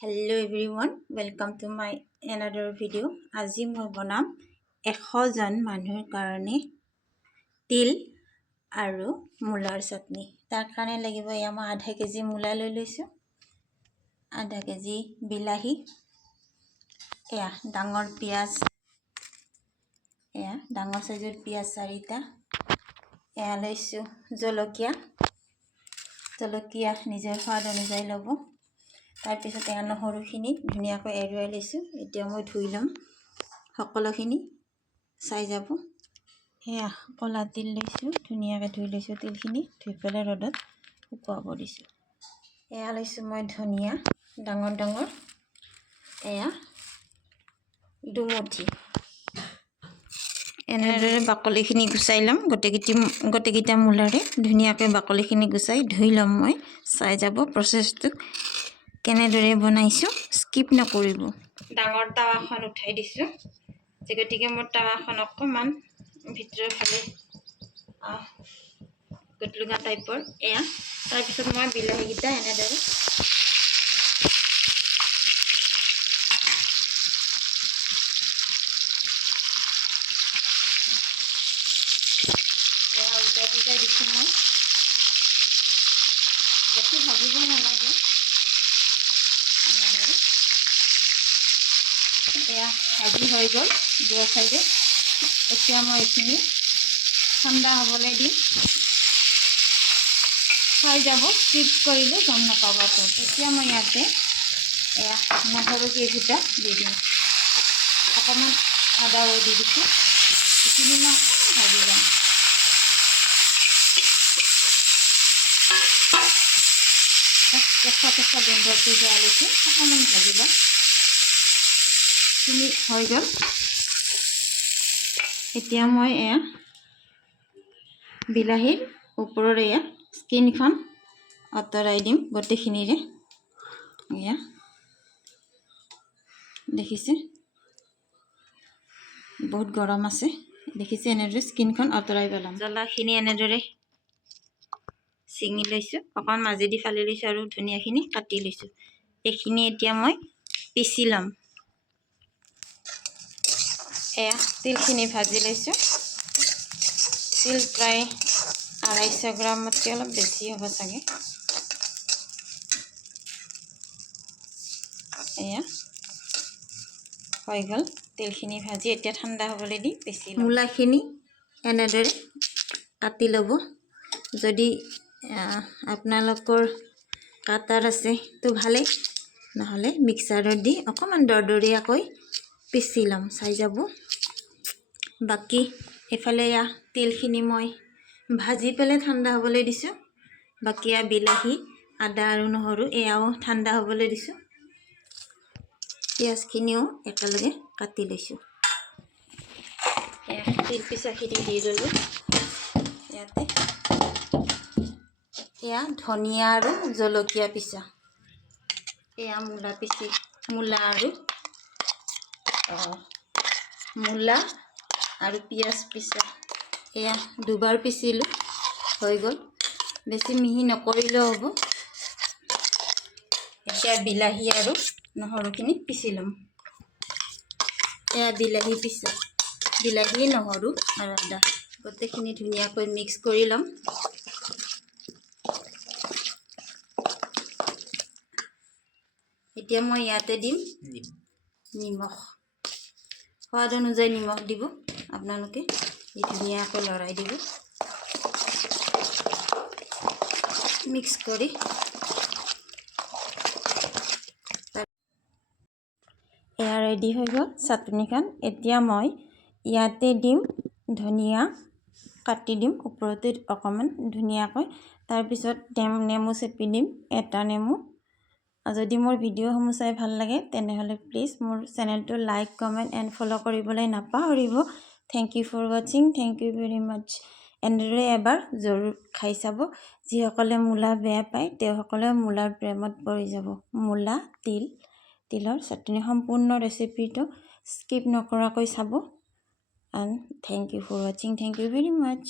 Hello everyone, welcome to my another video. আজি মই বনাম 100 জন মানুহৰ কাৰণে তিল আৰু মূলাৰ চাটনি। তাৰ কাৰণে লাগিব মই আধা কেজি মূলা লৈ লৈছো, আধা কেজি বিলাহী, ডাঙৰ পিয়াজ, ডাঙৰ সাইজৰ পিয়াজ 4টা, লৈছো জলকীয়া নিজৰ সোৱাদ অনুযায়ী ল'ব। তাৰ পিছত নহৰুখিনি ধুনীয়াকৈ এৰুৱাই লৈছো। এতিয়া মই ধুই লম, সকলোখিনি চাই যাব। কলা তিল লৈছো, ধুনীয়াকৈ ধুই লৈছো। তিলখিনি ধুই পেলাই ৰ'দত শুকুৱাব দিছো। লৈছো মই ধনিয়া ডাঙৰ দুমুঠি। এনেদৰে বাকলিখিনি গুচাই লম। গোটেইকেইটা মূলাৰে ধুনীয়াকৈ বাকলিখিনি গুচাই ধুই লম। মই চাই যাব প্ৰচেছটো কেনেদৰে বনাইছো, স্কিপ নকৰিব। ডাঙৰ তাৱাখন উঠাই দিছো, গতিকে মোৰ তাৱাখন অকমান ভিতৰৰ ফালে গটলুঙা টাইপৰ। তাৰপিছত মই বিলাহীকেইটা এনেদৰে উল্টাই দিছো। মই বেছি ভাজিব নালাগে। ভাজি হৈ গ'ল দুটা চাইডে। এতিয়া মই এইখিনি ঠাণ্ডা হ'বলৈ দিম। খাই যাব, স্কিপ কৰিলে গম নাপাব। এতিয়া মই ইয়াতে নহৰু কেইটা দি দিম, অকণমান আদাও দি দিছোঁ। এইখিনি মই অকণমান ভাজি ল'ম। কেঁচা গোন্ধটো যোৱালৈকে অকণমান ভাজি ল'ম। এইখিনি হৈ গ'ল। এতিয়া মই বিলাহীৰ ওপৰৰ স্কিনখন আঁতৰাই দিম গোটেইখিনিৰে। দেখিছে বহুত গৰম আছে, দেখিছে। এনেদৰে স্কিনখন আঁতৰাই পেলাম। জ্বলাখিনি এনেদৰে ছিঙি লৈছোঁ, অকণ মাজেদি ফালি লৈছোঁ আৰু ধনিয়াখিনি কাটি লৈছোঁ। এইখিনি এতিয়া মই পিচি ল'ম। তিলখিনি ভাজি লৈছোঁ। তিল প্ৰায় 250 গ্ৰামতকৈ অলপ বেছি হ'ব চাগে। হৈ গ'ল তিলখিনি ভাজি। এতিয়া ঠাণ্ডা হ'বলৈ দি পিচি ল'ম। মূলাখিনি এনেদৰে কাটি ল'ব। যদি আপোনালোকৰ কাটাৰ আছে তো ভালেই, নহ'লে মিক্সাৰত দি অকণমান দৰদৰীয়াকৈ পিচি ল'ম। চাই যাব। বাকী এফালে তিলখিনি মই ভাজি পেলাই ঠাণ্ডা হ'বলৈ দিছোঁ। বাকী বিলাহী, আদা আৰু নহৰু ঠাণ্ডা হ'বলৈ দিছোঁ। পিঁয়াজখিনিও একেলগে কাটি লৈছোঁ। তিল পিচাখিনি দি ল'লোঁ ইয়াতে। ধনিয়া আৰু জলকীয়া পিচা, মূলা আৰু পিঁয়াজ পিচা। দুবাৰ পিচিলোঁ, হৈ গ'ল। বেছি মিহি নকৰিলেও হ'ব। এতিয়া বিলাহী আৰু নহৰুখিনি পিচি ল'ম। বিলাহী পিচা, বিলাহী, নহৰু আৰু আদা গোটেইখিনি ধুনীয়াকৈ মিক্স কৰি ল'ম। এতিয়া মই ইয়াতে দিম নিমখ। সোৱাদ অনুযায়ী নিমখ দিব আপোনালোকে। ধুনীয়াকৈ লৰাই দিব, মিক্স কৰি। ৰেডি হৈ গ'ল চাটনিখন। এতিয়া মই ইয়াতে দিম ধনিয়া, কাটি দিম ওপৰতে অকণমান ধুনীয়াকৈ। তাৰপিছত নেমু চেপি দিম, এটা নেমু। যদি মোৰ ভিডিঅ'সমূহ চাই ভাল লাগে তেনেহ'লে প্লিজ মোৰ চেনেলটো লাইক, কমেণ্ট এণ্ড ফ'ল' কৰিবলৈ নাপাহৰিব। থেংক ইউ ফৰ ৱাচিং, থেংক ইউ ভেৰি মাছ। এনেদৰে এবাৰ জৰুৰ খাই চাব। যিসকলে মূলা বেয়া পায় তেওঁসকলে মূলাৰ প্ৰেমত পৰি যাব। মূলা তিলৰ চাটনি সম্পূৰ্ণ ৰেচিপিটো স্কিপ নকৰাকৈ চাব। এণ্ড থেংক ইউ ফৰ ৱাচিং, থেংক ইউ ভেৰি মাছ।